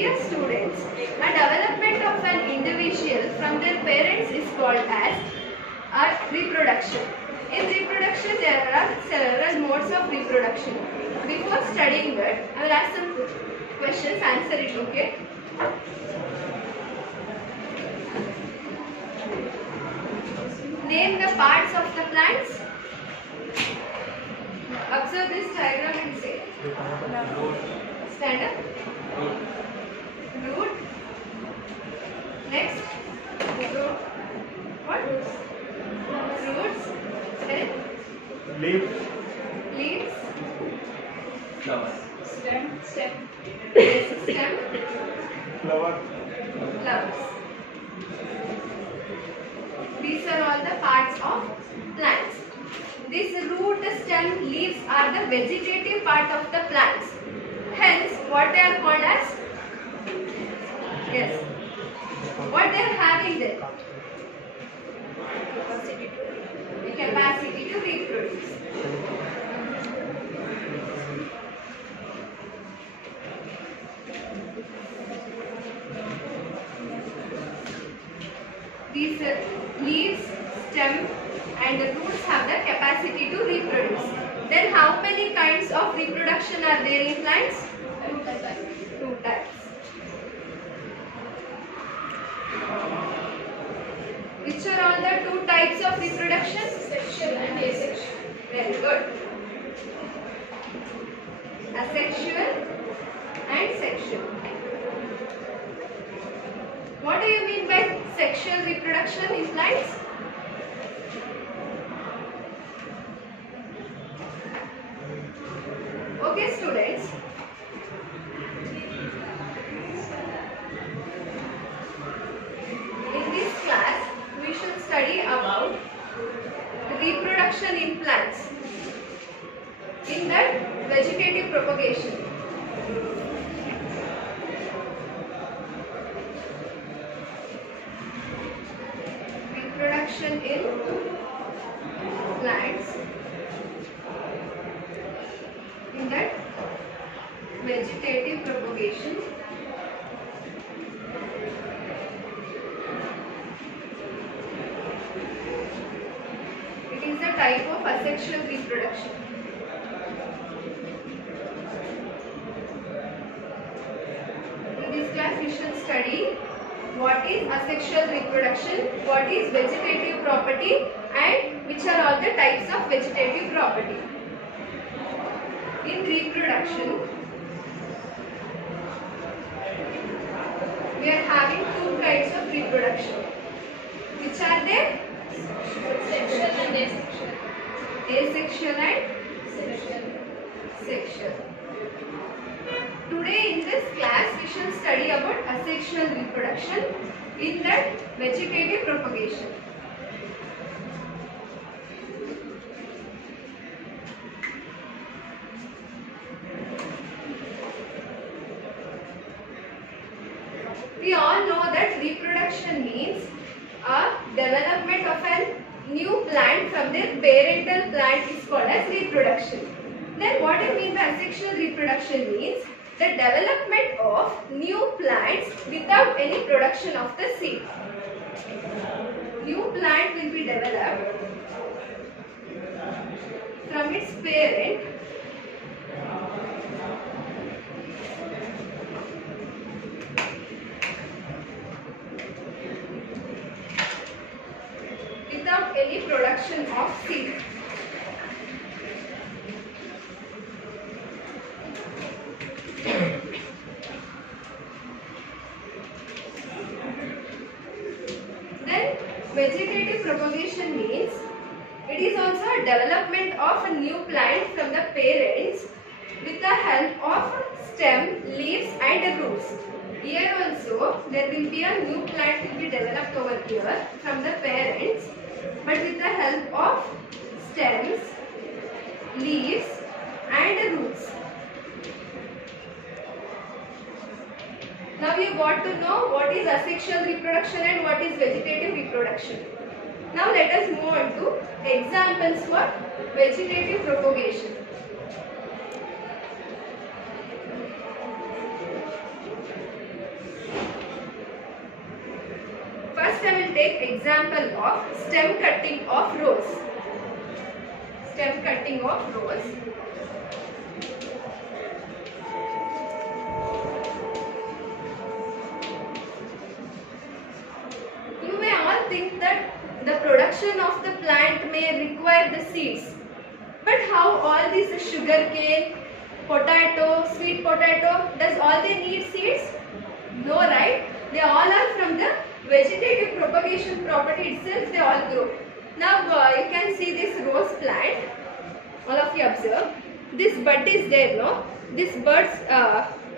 Dear students, a development of an individual from their parents is called as a reproduction. In reproduction, there are several modes of reproduction. Before studying that, I will ask some questions, answer it, okay? Name the parts of the plants. Observe this diagram and say. Stand up. Root. Next. Root. What? Roots. Then. Leaves. Flowers. Stem. Yes, stem. Flowers. These are all the parts of plants. This root, stem, leaves are the vegetative part of the plants. Hence, what they are called as? Yes. What they are having there? The capacity to reproduce. These leaves, stem and the roots have the capacity to reproduce. Then how many kinds of reproduction are there in plants? Two types. Which are all the two types of reproduction? Sexual and asexual. Very good. Asexual and sexual. What do you mean by sexual reproduction in plants? Okay, students. In this class, we should study about reproduction in plants. In that, vegetative propagation. Reproduction in plants. In that, vegetative propagation. It is a type of asexual reproduction. In this class, we should study what is asexual reproduction, what is vegetative property, and which are all the types of vegetative property. In reproduction, we are having two kinds of reproduction. Which are they? Sexual and asexual. Asexual and sexual. Today in this class, we shall study about asexual reproduction, in that vegetative propagation. We all know that reproduction means a development of a new plant from their parental plant is called as reproduction. Then what I mean by asexual reproduction means the development of new plants without any production of the seed. New plant will be developed from its parent without any production of seed. Then vegetative propagation means it is also a development of a new plant from the parents with the help of stem, leaves and roots. Here also there will be a new plant will be developed over here from the parents, but with the help of stems, leaves and roots. Now you got to know what is asexual reproduction and what is vegetative reproduction. Now let us move on to examples for vegetative propagation. take example of stem cutting of rose. Stem cutting of rose. You may all think that the production of the plant may require the seeds. But how all these sugar cane, potato, sweet potato, does all they need seeds? No, right? They all are from the vegetative propagation property itself, they all grow. Now you can see this rose plant. All of you observe. This bud is there, no? This bud's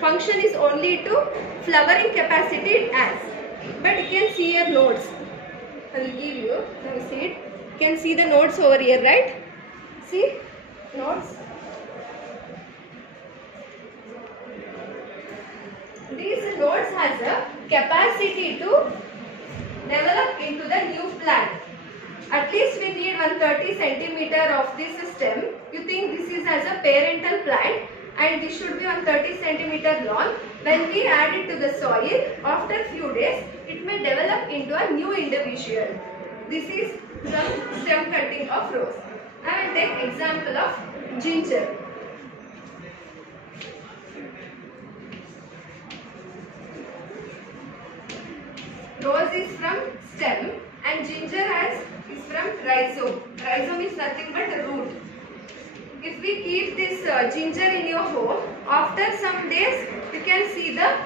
function is only to flowering capacity it has. But you can see your nodes. I will give you. Now see it. You can see the nodes over here, right? See? Nodes. These nodes has a capacity to develop into the new plant. At least we need 130 centimeter of this stem. You think this is as a parental plant and this should be 130 centimeter long. When we add it to the soil, after few days, it may develop into a new individual. This is the stem cutting of rose. I will take example of ginger. Rose is from stem and ginger is from rhizome. Rhizome is nothing but a root. If we keep this ginger in your home, after some days you can see the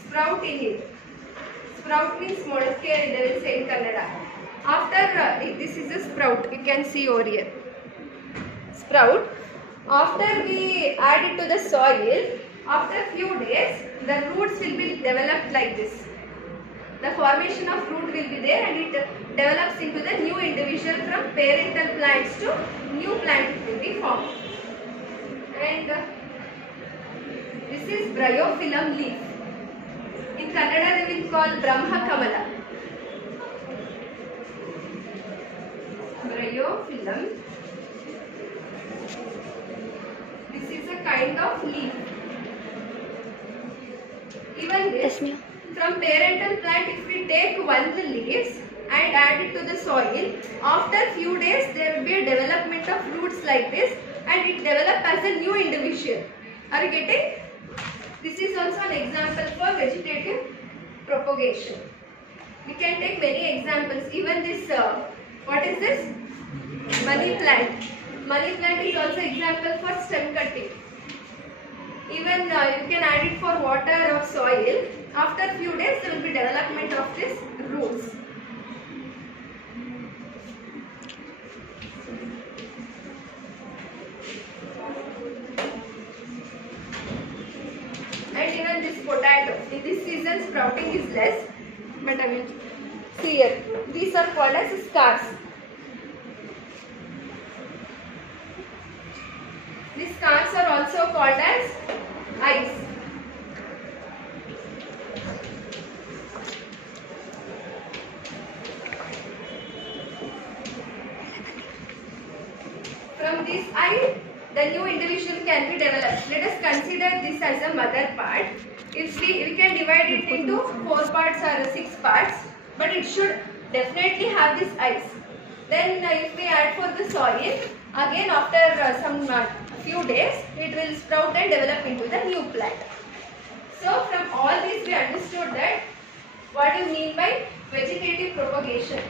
sprout in it. Sprout means modake, they will say in Kannada. After this is a sprout, you can see over here. Sprout. After we add it to the soil, after few days, the roots will be developed like this. The formation of root will be there and it develops into the new individual from parental plants to new plant will be formed. And this is bryophyllum leaf. In Kannada they will call Brahma Kamala. Bryophyllum. This is a kind of leaf. Even this, from parental plant, if we take one of the leaves and add it to the soil, after few days there will be a development of roots like this and it develops as a new individual. Are you getting? This is also an example for vegetative propagation. We can take many examples. Even this, what is this? Money plant. Money plant is also example for stem cutting. Even you can add it for water or soil. After few days there will be development of these roots. And even this potato, in this season sprouting is less, but I will see here. These are called as scars. These scars are also called as eyes. From this eye, the new individual can be developed. Let us consider this as a mother part. If we can divide it into 4 parts or 6 parts, but it should definitely have these eyes. Then if we add for the soil, again after some few days, it will sprout and develop into the new plant. So from all this we understood that what you mean by vegetative propagation.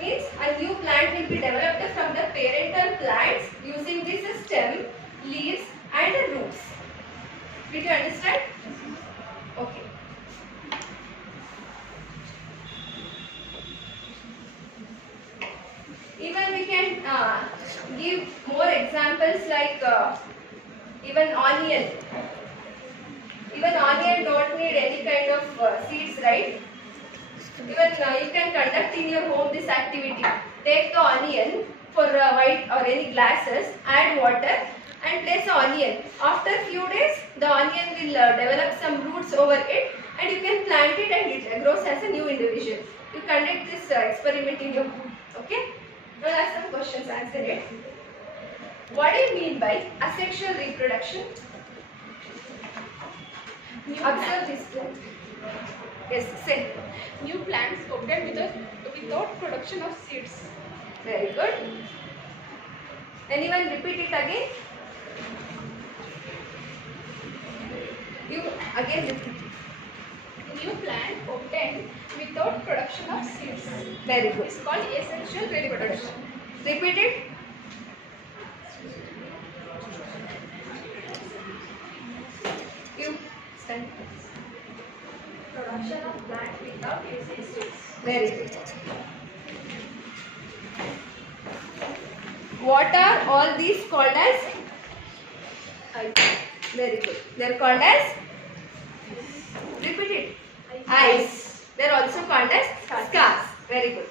Means a new plant will be developed from the parental plants using this stem, leaves and roots. Did you understand? Okay. Even we can give more examples like even onion. Even onion don't need any kind of seeds, right? Even you can conduct in your home this activity. Take the onion for white or any glasses, add water and place the onion. After few days, the onion will develop some roots over it and you can plant it and it grows as a new individual. You conduct this experiment in your home. Okay? Now I have some questions, answer it. What do you mean by asexual reproduction? Observe this. Yes, say. New plants obtained without production of seeds. Very good. Anyone repeat it again? You again repeat. New plant obtained without production of seeds. Very good. It's called asexual reproduction. Repeat it. You stand. Production of plant without using seeds. Very good. What are all these called as? Very good. They are called as? Repeat it. Eyes. They are also called as scars. Very good.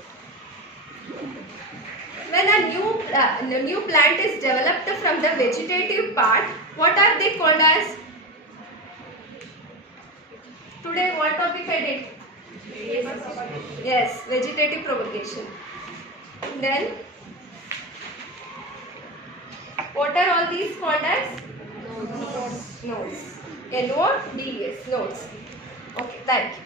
When a new plant is developed from the vegetative part, what are they called as? Today, what topic I did? Yes, vegetative propagation. Then, what are all these called as? Nodes. N-O-D-E-S. Nodes. Okay, thank you.